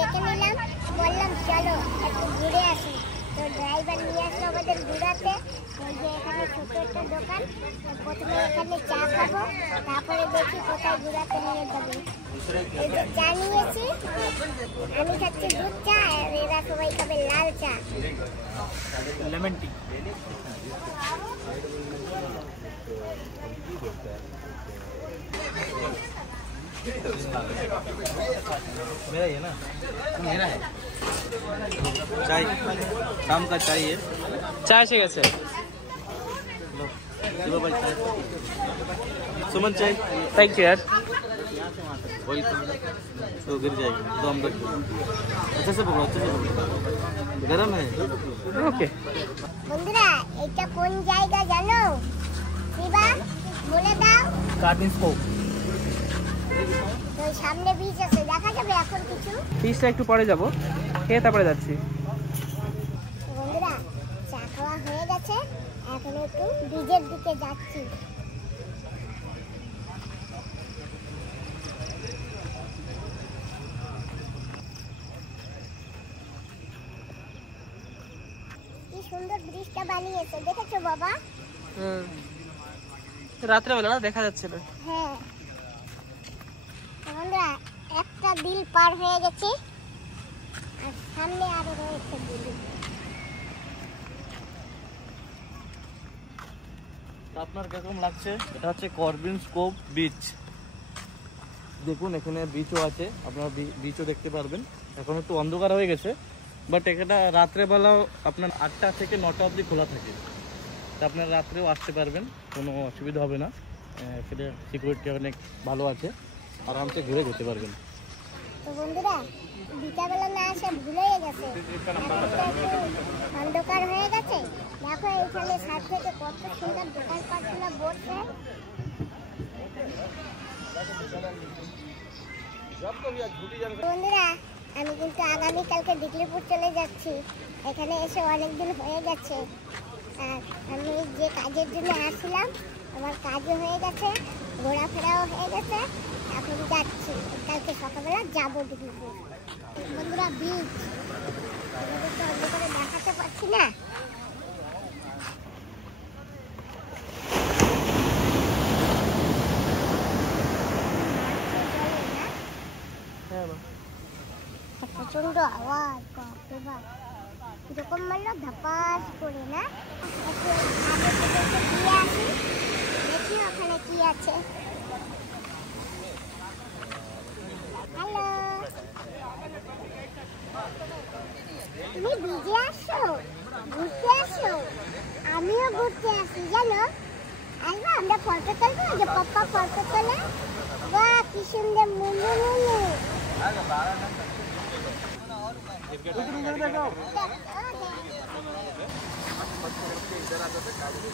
ডেকে নিলাম, বললাম চলো একটু ঘুরে আসি। তো ড্রাইভার নিয়ে আসলো আমাদের ঘুরাতে। ওই যে এখানে ছোট একটা দোকান, প্রথমে এখানে চা খাবো, তারপরে দেখি কোথায় ঘুরাতে নিয়ে যাবে। এই যে চা নিয়েছি, আমি খাচ্ছি দুধ চা আর এরা সবাই খাবে লাল চা, লেমন টি। मेरा ही है ना, मेरा है चाय, शाम का चाहिए चाय से कैसे सुमन चाय थैंक यू यार वही तो गिर जाएगी तो हम अच्छे से पकड़ो, अच्छे से पकड़ो, गरम है ओके। বন্ধুরা এটা কোন জায়গা জানো? শিবা বলে দাও। कार्बिन स्कोप তো সামনে বিচ আছে, দেখা যাবে এখন কিছু। বিচটা একটু পরে যাব, খেয়ে তারপরে যাচ্ছি। বন্ধুরা চা খাওয়া হয়ে গেছে, এখন একটু বিচের দিকে যাচ্ছি। কি সুন্দর ব্রিজটা বানিয়েছে, দেখেছো বাবা? রাত্রে বেলা না দেখা যাচ্ছে না। হ্যাঁ বন্ধুরা একটা বিল পার হয়ে গেছে আর সামনে আরো রয়েছে বিল। আপনার কিরকম লাগছে? এটা হচ্ছে কর্বিন স্কোপ বিচ। দেখুন এখানে বিচও আছে, আপনারা বিচও দেখতে পারবেন। এখন একটু অন্ধকার হয়ে গেছে, বাট এখানে রাত্রেবেলাও আপনার 8টা থেকে 9টা অবধি খোলা থাকে। তা আপনারা রাত্রেও আসতে পারবেন, কোনো অসুবিধা হবে না। এখানে সিকিউরিটি অনেক ভালো আছে, আরামসে ঘুরে যেতে পারবেন। তো বন্ধুরা বিকালবেলা না আসে ভুলেই গেছে, অন্ধকার হয়ে গেছে। দেখো এইখানে সাইড থেকে কত সুন্দর দোকানপাটগুলো বসছে। বন্ধুরা আমি কিন্তু আগামীকালকে দিগলিপুর চলে যাচ্ছি। এখানে এসে অনেকদিন হয়ে গেছে, আর আমি যে কাজের জন্য আসছিলাম আমার কাজও হয়ে গেছে, ঘোরাফেরাও হয়ে গেছে। এখন যাচ্ছি, কালকে সকালবেলা যাবো দিগলিপুর। বন্ধুরা বিচ তো অন্ধকারে দেখাতে পারছি না। প্রচন্ড আওয়াজ, এরকম মারলো ধাপাস করে না। একটু আগে থেকে গিয়ে আসি, দেখি ওখানে কি আছে। হ্যালো, তুমি বিজে আসছো, ঘুরতে আসছো? আমিও ঘুরতে আসি জানো। আসবো আমরা ফটো তুলবো, যে পাপ্পা ফটো তোলে। বাহ কি সুন্দর মুন্নু মুন্নু।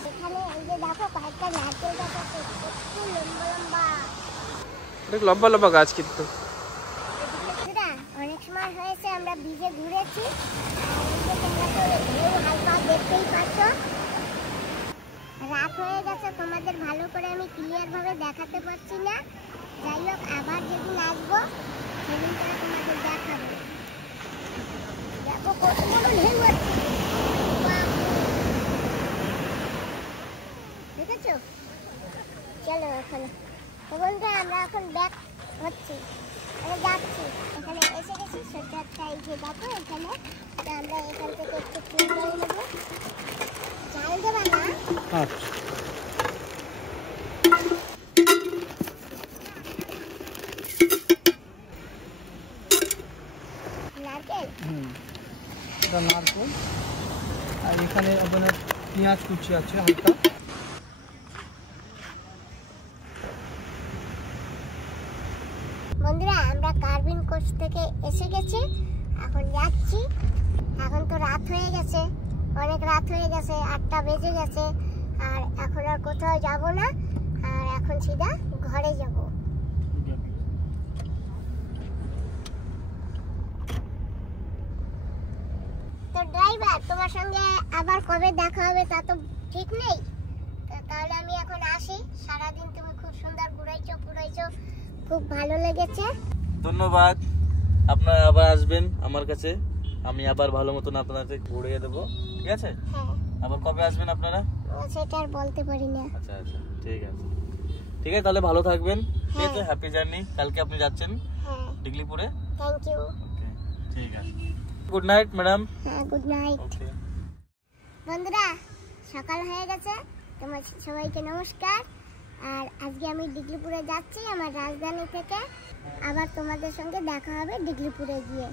এখানে এই যে দেখো কয়েকটা নারকেল গাছ আছে, খুব লম্বা লম্বা। লম্বা লম্বা গাছ কিন্তু। অনেক সময় হয়েছে আমরা বিচে ঘুরেছি, হালকা দেখতেই পাচ্ছ। রাত হয়ে গেছে, তোমাদের ভালো করে আমি ক্লিয়ার ভাবে দেখাতে পারছি না। যাই হোক আবার যেদিন আসবো সেদিন করে তোমাদের দেখাবো। দেখো কত বড় ঢেউ আছে, দেখেছো? চলো এখানে তো বন্ধুরা আমরা এখন ব্যাক হচ্ছি, আমি যাচ্ছি। এখানে এসে গেছি ছোট্ট একটা, এই যে দেখো এখানে। তো আমরা এখান থেকে একটু ফুল করে নেবো। জাল দেবা না? নারকেল, এটা নারকেল, আর এখানে আপনার পেঁয়াজ কুচি আছে হালকা। বন্ধুরা আমরা কার্বিন কোচ থেকে এসে গেছি, এখন যাচ্ছি। এখন তো রাত হয়ে গেছে, অনেক রাত হয়ে গেছে, 8টা বেজে গেছে। আর এখন আর কোথাও যাব না, আর এখন সিধা ঘরে যাব। তো ড্রাইভার তোমার সঙ্গে আবার কবে দেখা হবে তা তো ঠিক নেই। তাহলে আমি এখন আসি। সারাদিন তুমি খুব সুন্দর ঘুরাইছো, খুব ভালো লেগেছে। ধন্যবাদ। আপনারা আবার আসবেন আমার কাছে, আমি আবার ভালো মতন আপনাদের ঘুরিয়ে দেবো, ঠিক আছে? হ্যাঁ, আবার কবে আসবেন আপনারা? সেটা আর বলতে পারি না। আচ্ছা আচ্ছা, ঠিক আছে ঠিক আছে, তাহলে ভালো থাকবেন, ঠিক আছে? হ্যাঁ। Happy journey. কালকে আপনি যাচ্ছেন হ্যাঁ, ডিগলিপুরে? Thank you. ওকে, ঠিক আছে। Good night madam. হ্যাঁ, গুড নাইট। ওকে। বন্ধুরা, সকাল হয়ে গেছে, তোমার সবাইকে নমস্কার। আর আজকে আমি ডিগলিপুরে যাচ্ছি আমার রাজধানী থেকে। আবার তোমাদের সঙ্গে দেখা হবে ডিগলিপুরে গিয়ে।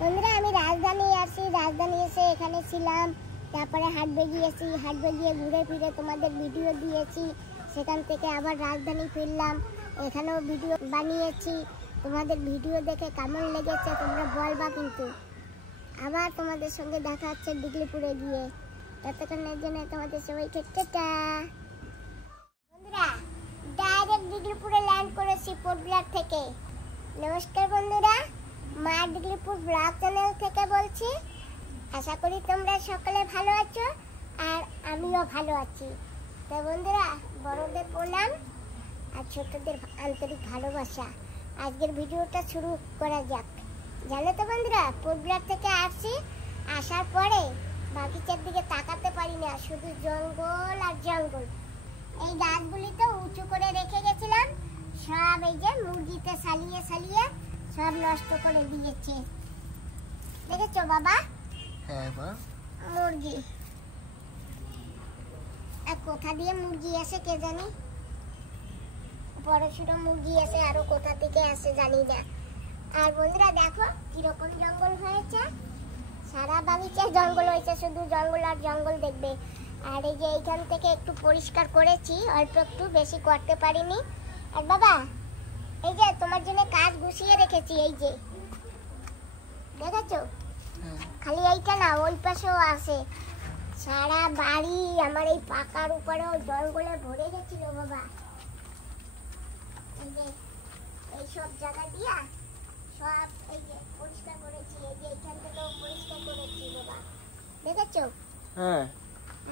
বন্ধুরা, আমি রাজধানী আসি, রাজধানী এসে এখানে ছিলাম, তারপরে হাটবে গিয়েছি, হাটবে গিয়ে ঘুরে ফিরে তোমাদের ভিডিও দিয়েছি। সেখান থেকে আবার রাজধানী ফিরলাম, এখানেও ভিডিও বানিয়েছি। তোমাদের ভিডিও দেখে কেমন লেগেছে তোমরা বলবা কিন্তু। আবার তোমাদের সঙ্গে দেখা হচ্ছে ডিগলিপুরে গিয়ে। ততক্ষণের জন্য তোমাদের সবাইকে টাটা। বন্ধুরা, ডাইরেক্ট ডিগলিপুরে ল্যান্ড করেছি পোর্ট ব্লেয়ার থেকে। নমস্কার বন্ধুরা, মা ডিগলিপুর ব্লগ চ্যানেল থেকে বলছি। আশা করি তোমরা সকলে ভালো আছো আর আমিও ভালো আছি। তো বন্ধুরা, বড়দের প্রণাম আর ছোটদের আন্তরিক ভালোবাসা। আজকের ভিডিওটা শুরু করা যাক। জানো তো বন্ধুরা, পোর্ট ব্লেয়ার থেকে আসছি, আসার পরে বাগিচার দিকে তাকাতে পারি না, শুধু জঙ্গল আর জঙ্গল। এই গাছগুলি তো উঁচু করে রেখে গেছিলাম, সব এই যে মুরগিতে সালিয়ে সালিয়ে সব নষ্ট করে দিয়েছে। দেখেছো বাবা? হ্যাঁ মা। মুরগি আর কোথা দিয়ে মুরগি আসে কে জানি, বড় ছোট মুরগি আসে, আরো কোথা থেকে আসে জানি না। আর বন্ধুরা দেখো কিরকম জঙ্গল হয়েছে, সারা বাগিচায় জঙ্গল হয়েছে, শুধু জঙ্গল আর জঙ্গল দেখবে। আর এই যে এইখান থেকে একটু পরিষ্কার করেছি, অল্প একটু, বেশি করতে পারিনি। আর বাবা, এই যে তোমার জন্য কাজ গুছিয়ে রেখেছি, এই যে দেখেছো? খালি এইটা না, ওই পাশেও আছে। সারা বাড়ি আমার এই পাকার উপরেও জঙ্গলে ভরে গেছিল বাবা। এই যে এই সব জায়গা দিয়া সব এই যে পরিষ্কার করেছি, এই যে এইখান থেকেও পরিষ্কার করেছি বাবা, দেখেছো? হ্যাঁ।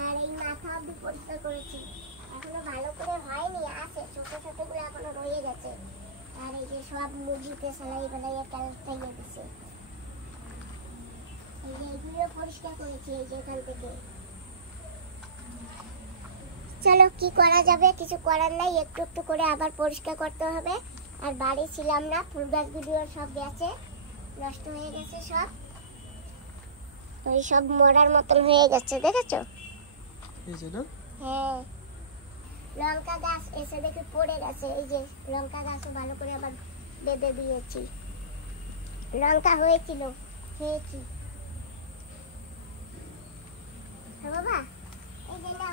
আর এই মাথা অব্দি পরিষ্কার করেছি, এখনো ভালো করে হয়নি, আছে ছোট ছোট গুলো এখনো রয়ে গেছে। আর এই যে সব মুরগিতে সেলাই বেলাইয়ে টাইয়ে দিছে, এই যে এইগুলো পরিষ্কার করেছি, এই যে এখান থেকে। চলো কি করা যাবে, কিছু করার নাই, একটু একটু করে আবার পরিষ্কার করতে হবে। আর বাড়ি ছিলাম না, ফুল গাছ ভিডিও সব গেছে, নষ্ট হয়ে গেছে সব, ওই সব মরার মতন হয়ে গেছে, দেখেছো? হ্যাঁ, লঙ্কা গাছ এসে দেখে পড়ে গেছে, এই যে লঙ্কা গাছও ভালো করে আবার বেঁধে দিয়েছি। লঙ্কা হয়েছিল, খেয়েছি। হ্যাঁ বাবা, এই যে না,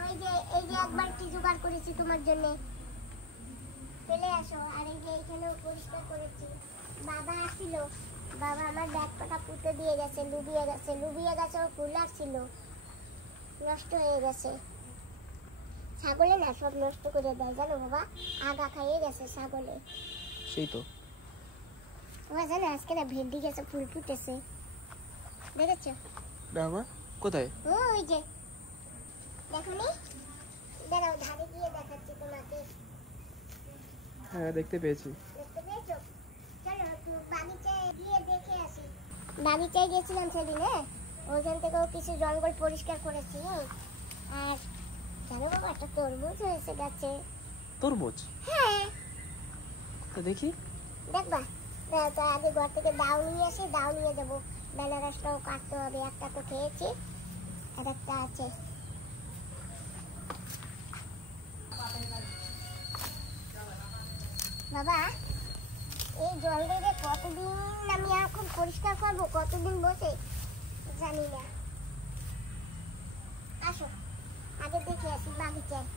এই যে একবার কি জোগাড় করেছি তোমার জন্য, ফেলে আসো। আর এই যে এখানেও পরিষ্কার করেছি। বাবা আসছিল, বাবা আমার ব্যাগ কটা পুঁতে দিয়ে গেছে, লুবিয়ে গেছে, লুবিয়ে গেছে, ও ফুল আসছিল, নষ্ট হয়ে গেছে। ছাগলে না সব নষ্ট করে দেয় জানো বাবা, আগা খাইয়ে গেছে ছাগলে। সেই তো বাবা জানো, আজকে না ভেন্ডি গেছে, ফুল ফুটেছে, দেখেছো? বাবা কোথায়? ওই যে দেখো নি, দাঁড়াও ধারে গিয়ে দেখাচ্ছি তোমাকে। হ্যাঁ দেখতে পেয়েছি। দেখতে পেয়েছো? চলো একটু বাগিচায় গিয়ে দেখে আসি। বাগিচায় গেছিলাম সেদিন, হ্যাঁ, ওইখান থেকেও কিছু জঙ্গল পরিষ্কার করেছি। আর জানো বাবা, একটা তরমুজ হয়েছে গাছে। তরমুজ? হ্যাঁ। তো দেখি। দেখবা, তো আগে ঘর থেকে দাও নিয়ে আসি, দাও নিয়ে যাবো। বেনারসটাও কাটতে হবে, একটা তো খেয়েছি, আর একটা আছে। বাবা, এই জঙ্গলে কতদিন আমি এখন পরিষ্কার করবো, কতদিন বসে জানি না। আসো আগে দেখে আসি বাগিচায়।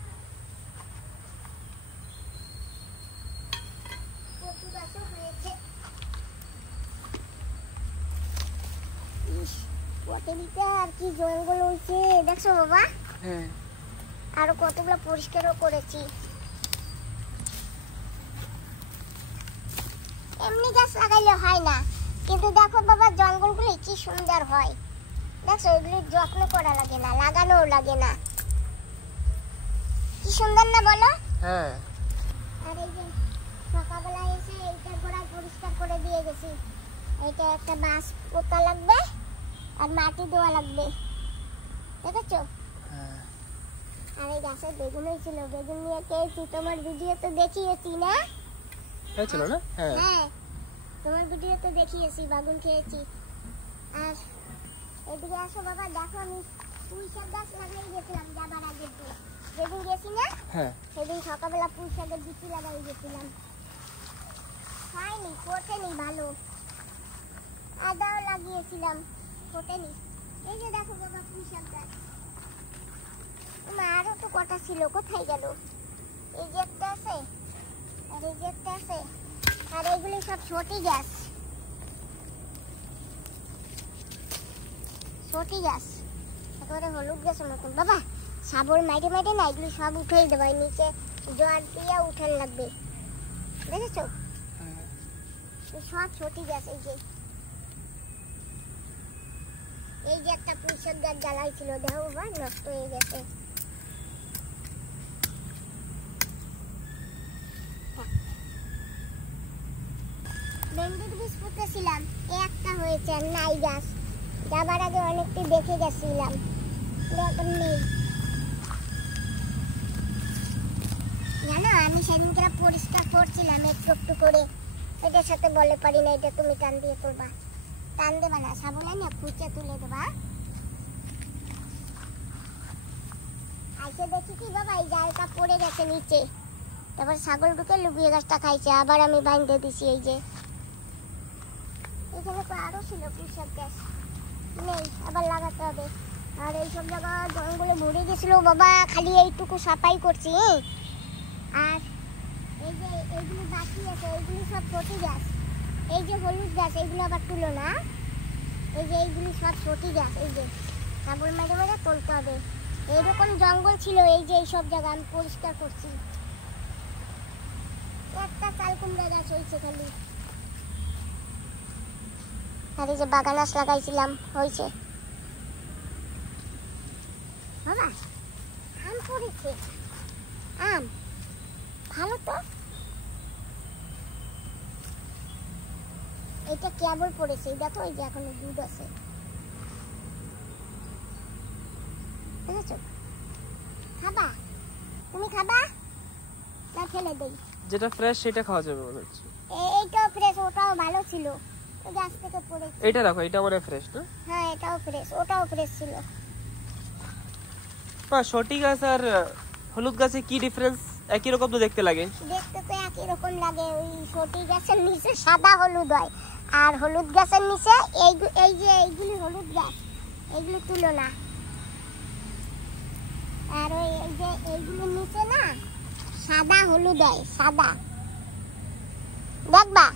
কচু গাছও হয়েছে। ইস, পটেলিতে আর কি জঙ্গল হয়েছে দেখছো বাবা? হ্যাঁ। আরো কতগুলো পরিষ্কারও করেছি। এমনি গাছ লাগাইলে হয় না, কিন্তু দেখো বাবা জঙ্গলগুলি কি সুন্দর হয়, দেখছো? এগুলির যত্ন করা লাগে না, লাগানোও লাগে না, কি সুন্দর না বলো? হ্যাঁ। আর এই যে সকালবেলা এসে এইটার গোড়ায় পরিষ্কার করে দিয়ে গেছে। করছি। এটা একটা বাঁশ পোতা লাগবে আর মাটি দেওয়া লাগবে, দেখেছো? হ্যাঁ। আর এই গাছে বেগুন হয়েছিল, বেগুন নিয়ে খেয়েছি, তোমার ভিডিও তো দেখিয়েছি না? হয়েছিল না? হ্যাঁ। হ্যাঁ, তোমার ভিডিও তো দেখিয়েছি, বেগুন খেয়েছি। আর এদিকে আসো বাবা, দেখো আমি পুঁই শাক গাছ লাগাই গেছিলাম যাবার আগের দিন, যেদিন গেছি না হ্যাঁ। সেদিন সকালবেলা পুঁই শাকের বিচি লাগাই গেছিলাম। হয়নি, ফোটেনি ভালো। আদাও লাগিয়েছিলাম, ফোটেনি। এই যে দেখো বাবা পুঁই শাক গাছ, আরো তো কটা ছিল, কোথায় গেল? এই যে একটা আছে, আর এই যে একটা আছে, আর এইগুলি সব ছোটি গাছ, ছোটি গাছ, একেবারে হলুদ গাছের মতন। বাবা সাবর মাইটে মাইটে না এগুলি সব উঠেই দেবো, নিচে জল দিয়ে উঠান লাগবে, দেখেছো? সব ছোটি গাছ। এই যে একটা পুঁই শাক গাছ জ্বালাই ছিল, দেখো বাবা নষ্ট হয়ে গেছে। ভেন্ডির বীজ পুঁতেছিলাম, একটা হয়েছে, আর নাই গাছ। যাবার আগে অনেকটি দেখে গেছিলাম, এখন নেই। জানো আমি সেদিনকে পরিষ্কার করছিলাম একটু একটু করে, এটার সাথে বলে পারি না, এটা তুমি টান দিয়ে করবা, টান দেবা না, সাবুনে না ফুচে তুলে দেবা। আজকে দেখি কি বাবা এই জালটা পড়ে গেছে নিচে, তারপর ছাগল ঢুকে লুবিয়ে গাছটা খাইছে, আবার আমি বাইন্ধে দিছি। এই যে এখানে তো আরো ছিল পুঁইশাক গাছ, নেই, আবার লাগাতে হবে। আর এইসব জায়গা জঙ্গলে ভরে গেছিল বাবা, খালি এইটুকু সাফাই করছি। আর এই যে এইগুলো বাকি আছে, এইগুলি সব ছোটি গাছ। এই যে হলুদ গাছ, এইগুলো আবার তুলো না, এই যে এইগুলি সব ছোটি গাছ। এই যে সাবল মাঝে মাঝে তুলতে হবে। এইরকম জঙ্গল ছিল, এই যে এইসব জায়গা আমি পরিষ্কার করছি। একটা চাল কুমড়া গাছ হয়েছে খালি, আর এই যে বাগান গাছ লাগাইছিলাম হয়েছে। বাবা আম পড়েছে, আম ভালো তো। এটা কেবল পড়েছে, দেখো এই যে এখনো দুধ আছে, দেখেছো? খাবা? তুমি খাবা না ফেলে দেই? যেটা ফ্রেশ সেটা খাওয়া যাবে মনে হচ্ছে। এইটাও ফ্রেশ, ওটাও ভালো ছিল, ওই গাছ থেকে পড়েছে। এটা দেখো, এটা মানে ফ্রেশ না? হ্যাঁ এটাও ফ্রেশ, ওটাও ফ্রেশ ছিল। ছোটি গাছ আর হলুদ গাছে কি ডিফারেন্স? একই রকম তো দেখতে লাগে। দেখতে তো একই রকম লাগে, ওই ছোটি গাছের নিচে সাদা হলুদ হয়, আর হলুদ গাছের নিচে এই যে এইগুলি হলুদ গাছ, এইগুলি তুলো না। আর ওই এই যে এইগুলোর নিচে না সাদা হলুদ হয়, সাদা, দেখবা?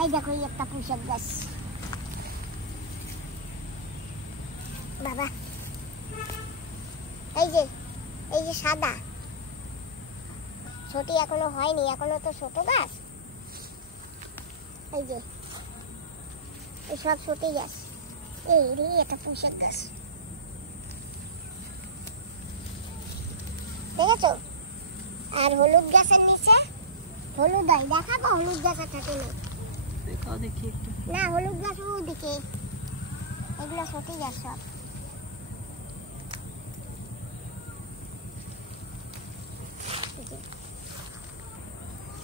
এই দেখো এই একটা পুঁইশাক গাছ বাবা, এই যে সাদা ছোটি এখনো হয়নি, এখনো তো ছোট গাছ। এই যে এই সব ছোটি গাছ, এই রে এটা পুঁইশাক গাছ, দেখেছো? আর হলুদ গাছের নিচে হলুদ হয়, দেখাবো? হলুদ গাছের থাকে না, দেখাও দেখি একটু। না হলুদ গাছ ওদিকে, এগুলো ছোটি গাছ সব।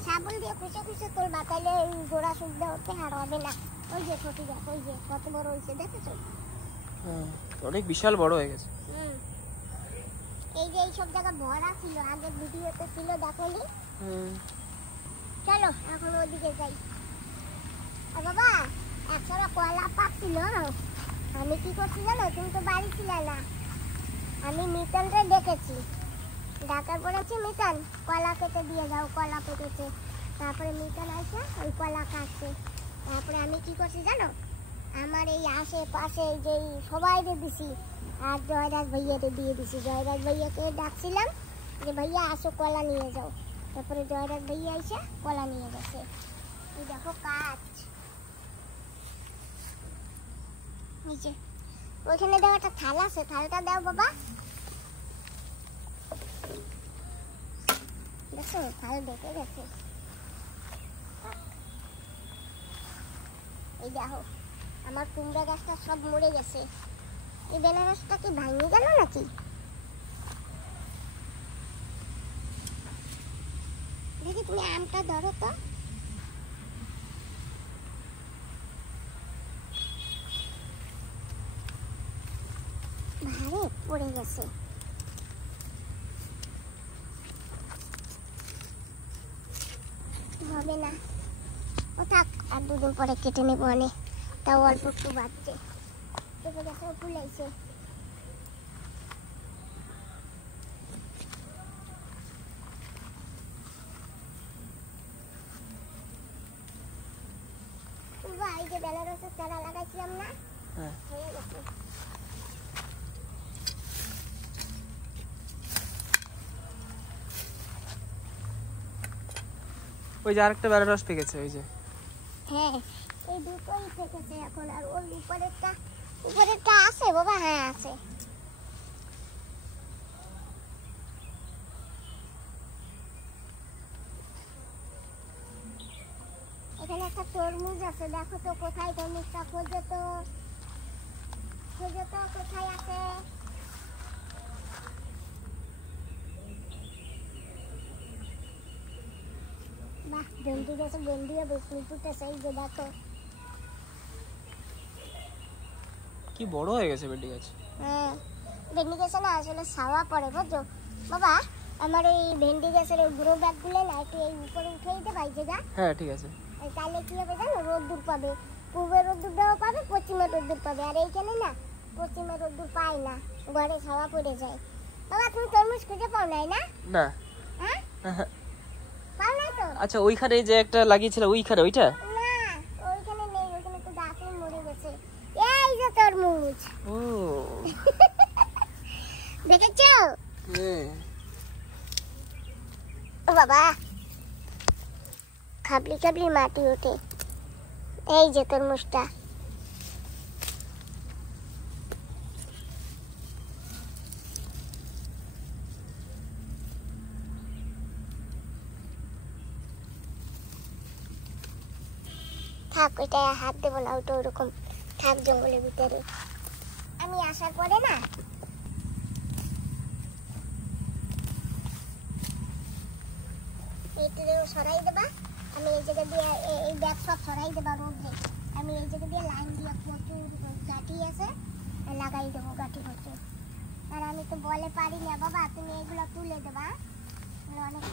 সাবল দিয়ে খুঁজে খুঁজে তুলবা, তাহলে গোড়া শুকতে হতে আর হবে না। ওই যে ছোটি গাছ, ওই যে কত বড় হয়েছে, দেখেছো? অনেক বিশাল বড় হয়ে গেছে। এই যে এইসব জায়গা ভরা ছিল, আগের ভিডিওতে ছিল, দেখোনি? চলো এখন ওদিকে যাই। আর বাবা একশোটা কলা পাচ্ছিল, আমি কি করছি জানো? তুমি তো বাড়ি ছিলে না, আমি মিতানকে ডেকেছি, ডাকার পড়েছি, মিতান কলা কেটে দিয়ে যাও, কলা পেকেছে। তারপরে মিতান আসে ওই কলা কাটছে। তারপরে আমি কি করছি জানো? আমার এই আশেপাশে যে সবাইকে দিছি, আর জয়রাজ ভাইয়াকে দিয়ে দিছি। জয়রাজ ভাইয়াকে ডাকছিলাম যে ভাইয়া আসো কলা নিয়ে যাও, তারপরে জয়রাজ ভাইয়া এসে কলা নিয়ে গেছে। এই দেখো কাজ নিচে, ওইখানে দাও একটা থালা আছে, থালাটা দাও বাবা। দেখো থাল দেখে গেছে, এই দেখো আমার কুমড়া গাছটা সব মরে গেছে। এই বেনারসটা কি ভাঙে গেল নাকি? দেখি তুমি আমটা ধরো তো। ভারে পড়ে গেছে। হবে না, ও থাক, আর দুদিন পরে কেটে নেবো অনেক, তাও অল্প একটু বাড়ছে। পেঁপে গাছও ফুলাইছে। এই যে বেনারসের চারা লাগাইছিলাম না, হয়ে গেছে। ওই যে আরেকটা বেনারস পেকেছে ওই যে। হ্যাঁ এই দুটোই থেকেছে এখন। আর ওই উপরেরটা আছে বাবা? হ্যাঁ আছে। এখানে একটা তরমুজ আছে, দেখো তো কোথায় তরমুজটা, খোঁজো তো কোথায় আছে। বাহ, ভেন্ডি গাছে ভেন্ডিও বেশি ফুটেছে, এই যে দেখো। কি বড় হয়ে গেছে ভেন্ডি গাছ। হ্যাঁ ভেন্ডি গাছে না আসলে ছাওয়া পড়ে, বুঝছো বাবা? আমার এই ভেন্ডি গাছের এই গ্রো ব্যাগগুলো না একটু এই উপরে উঠে দিতে পাই জায়গা। হ্যাঁ ঠিক আছে। তাহলে কি হবে জানো, রোদ্দুর পাবে, পূর্বের রোদ্দুরটাও পাবে, পশ্চিমের রোদ্দুর পাবে। আর এইখানে না পশ্চিমের রোদ্দুর পাই না, ঘরে ছাওয়া পড়ে যায়। বাবা তুমি তরমুজ খুঁজে পাও নাই না? না। হ্যাঁ পাও নাই তো? আচ্ছা ওইখানে যে একটা লাগিয়েছিল ওইখানে, ওইটা না ওইখানে নেই, ওইখানে তো গাছই মরে গেছে। এই যে তরমুজ। ও দেখেছো? হ্যাঁ। ও বাবা, খাবলি খাবলি মাটি ওঠে। এই যে তরমুজটা। থাক, ওইটা হাত দেবো না, ওইটা ওরকম থাক জঙ্গলের ভিতরে। আমি আসার পরে না এইটাও সরাই দেবা। আমি এই জায়গা দিয়ে এই ব্যাগ সব সরাই দেবা রোদে। আমি এই জায়গা দিয়ে লাইন দিয়ে প্রচুর গাঠি আছে লাগাই দেবো, গাঠি প্রচুর। আর আমি তো বলে পারি না বাবা, তুমি এগুলো তুলে দেবা, অনেক